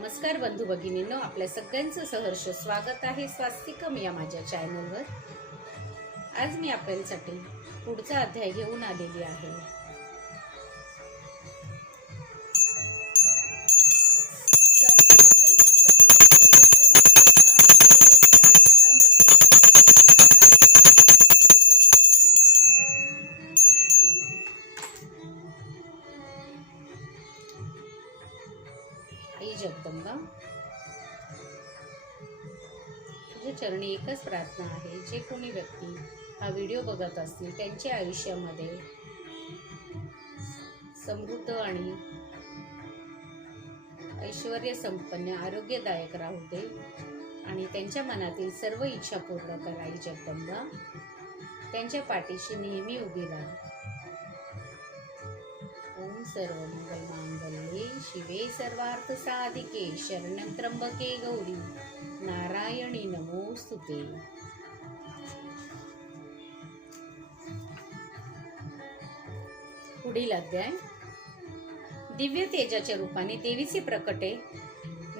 नमस्कार बंधू भगिनींनो आपल्या सगळ्यांचं सहर्ष स्वागत आहे स्वास्तिकम या माझ्या चॅनलवर आज मी आपल्यासाठी पुढचा अध्याय घेऊन आलेली आहे. जगदंबा तुझ्या चरणी एकच प्रार्थना आहे. जे कोणी व्यक्ती हा व्हिडिओ बघत असतील त्यांच्या आयुष्यामध्ये समृद्ध आणि ऐश्वर संपन्न आरोग्यदायक राहू दे आणि त्यांच्या मनातील सर्व इच्छा पूर्ण कराई जगदंबा. त्यांच्या पाठीशी नेहमी उभी राहा. ओम सर्व मंगल मांगल्ये शिवे सर्वार्थ साधिके शरण त्र्यंबके गौरी. नारायणी नमोस्तुते पुढील अध्याय. दिव्य तेजाच्या रूपाने देवीचे प्रकटे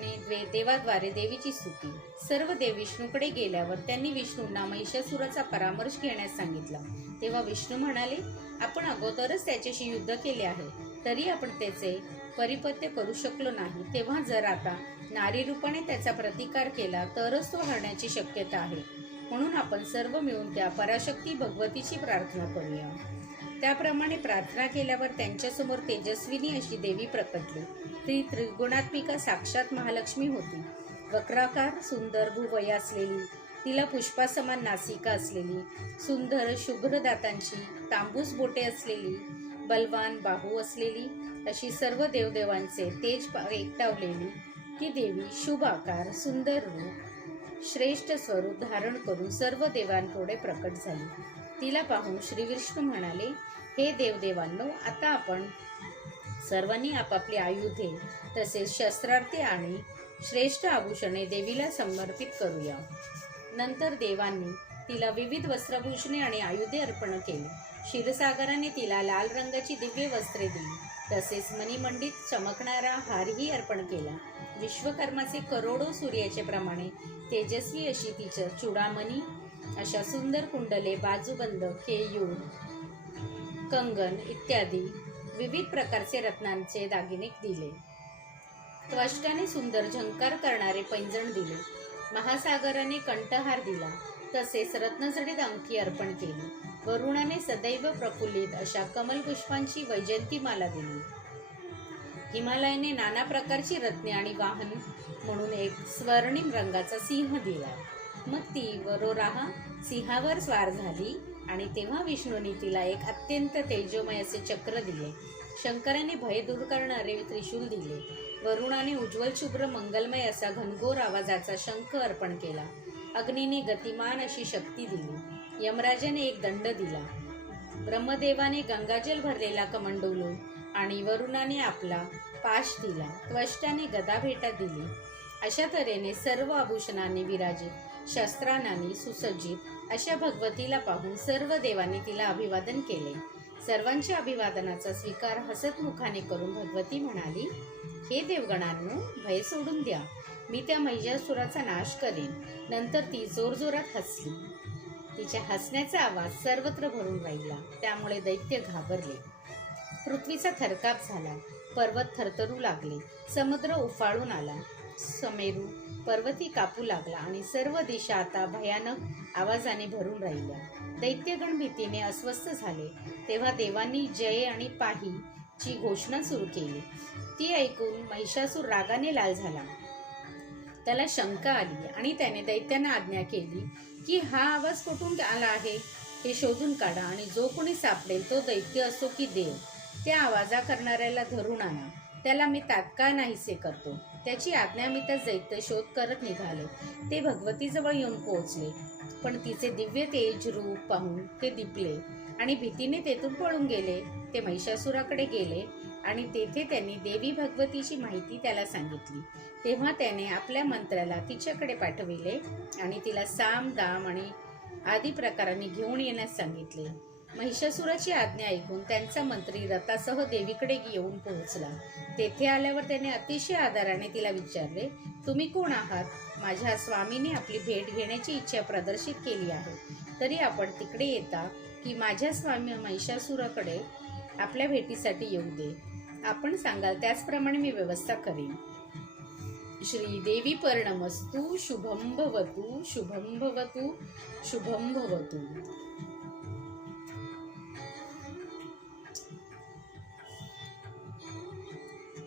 ने देवाद्वारे देवीची स्तुती. सर्व देव विष्णूकडे गेल्यावर त्यांनी विष्णूंना महिषासुराचा परामर्श घेण्यास सांगितला. तेव्हा विष्णू म्हणाले आपण अगोदरच त्याच्याशी युद्ध केले आहे. तरी आपण त्याचे परिपत्य करू शकलो नाही. तेव्हा जर आता नारी रूपाने त्याचा प्रतिकार केला तरच तो हरण्याची शक्यता आहे. म्हणून आपण सर्व मिळून त्या पराशक्ती भगवतीची प्रार्थना करूया. त्याप्रमाणे प्रार्थना केल्यावर त्यांच्यासमोर तेजस्विनी अशी देवी प्रकटली. ती त्रिगुणात्मिका साक्षात महालक्ष्मी होती. वक्राकार सुंदर भुवय असलेली. तिला पुष्पासमान नासिका असलेली. सुंदर शुभ्र दातांची. तांबूस बोटे असलेली. बलवान बाहू असलेली. अशी सर्व देवदेवांचे तेज पा- एकटावलेली. ती देवी शुभ आकार सुंदर रूप श्रेष्ठ स्वरूप धारण करून सर्व देवांपुढे प्रकट झाली. तिला पाहून श्री विष्णू म्हणाले हे देवदेवांनो आता आपण सर्वांनी आपापली आयुधे तसेच शस्त्रार्थी आणि श्रेष्ठ आभूषणे देवीला समर्पित करूया. नंतर देवांनी तिला विविध वस्त्रभूषणे आणि आयुधे अर्पण केली. क्षीरसागराने तिला लाल रंगाची दिव्य वस्त्रे दिली. तसेच मणिमंडित चमकणारा हारही अर्पण केला. विश्वकर्माचे करोडो सूर्याचे प्रमाणे तेजस्वी अशी तिचं चुडामणी अशा सुंदर कुंडले बाजूबंद केयूर कंगन इत्यादी विविध प्रकारचे रत्नांचे दागिने दिले. त्वष्टाने सुंदर झंकार करणारे पैंजण दिले. महासागराने कंठहार दिला. तसेच रत्नजडीत अंगठी अर्पण केली. वरुणाने सदैव प्रफुल्लित अशा कमलपुष्पांची वैजयंतीमाला दिली. हिमालयाने नाना प्रकारची रत्ने आणि वाहन म्हणून एक स्वर्णिम रंगाचा सिंह दिला. मग ती वरोराहा सिंहावर स्वार झाली आणि तेव्हा विष्णूने तिला एक अत्यंत तेजोमय असे चक्र दिले. शंकराने भय दूर करणारे त्रिशूल दिले. वरुणाने उज्ज्वल शुभ्र मंगलमय असा घनघोर आवाजाचा शंख अर्पण केला. अग्नीने गतिमान अशी शक्ती दिली. यमराजाने एक दंड दिला. ब्रह्मदेवाने गंगाजल भरलेला कमंडवलो आणि वरुणाने आपला पाश दिला. त्वष्टाने गदा भेटा दिली. अशा तऱ्हेने सर्व आभूषणाने विराजित शस्त्रानानी सुसज्जित अशा भगवतीला पाहून सर्व देवांनी तिला अभिवादन केले. सर्वांच्या अभिवादनाचा स्वीकार हसतमुखाने करून भगवती म्हणाली हे देवगणांनो भय सोडून द्या. मी त्या महिषासुराचा नाश करेन. नंतर ती जोरजोरात हसली. तिच्या हसण्याचा आवाज सर्वत्र भरून राहिला. त्यामुळे दैत्य घाबरले. पृथ्वीचा थरकाप झाला. पर्वत थरथरू लागले. समुद्र उफाळून आला. समेरू पर्वती कापू लागला आणि सर्व दिशा आता भयानक आवाजाने भरून राहिल्या. दैत्यगण भीतीने अस्वस्थ झाले. तेव्हा देवांनी जय आणि पाही ची घोषणा सुरू केली. ती ऐकून महिषासूर रागाने लाल झाला. त्याला शंका आली आणि त्याने दैत्यांना आज्ञा केली की हा आवाज कुठून आला आहे हे शोधून काढा आणि जो कोणी सापडेल तो दैत्य असो की देव. त्या आवाजा करणाऱ्याला धरून आणा. त्याला मी तात्काळ नाहीसे करतो. त्याची आज्ञा मी त्या जैत्य शोध करत निघाले. ते भगवतीजवळ येऊन पोहोचले. पण तिचे दिव्य तेज रूप पाहून ते दिपले आणि भीतीने तेथून पळून गेले. ते महिषासुराकडे गेले आणि तेथे त्यांनी देवी भगवतीची माहिती त्याला सांगितली. तेव्हा त्याने आपल्या मंत्र्याला तिच्याकडे पाठविले आणि तिला साम दाम आणि आदी प्रकारांनी घेऊन येण्यास सांगितले. महिषासुराची आज्ञा ऐकून त्यांचा मंत्री रथासह देवीकडे येऊन पोहोचला. तेथे आल्यावर त्याने अतिशय आदराने तिला विचारले तुम्ही कोण आहात? माझ्या स्वामीने आपली भेट घेण्याची इच्छा प्रदर्शित केली आहे. तरी आपण तिकडे येता की माझ्या स्वामी महिषासुराकडे आपल्या भेटीसाठी येऊ दे. आपण सांगाल त्याचप्रमाणे मी व्यवस्था करीन. श्रीदेवी पर्णमस्तु शुभम भवतू शुभम भवतू शुभम भवतू.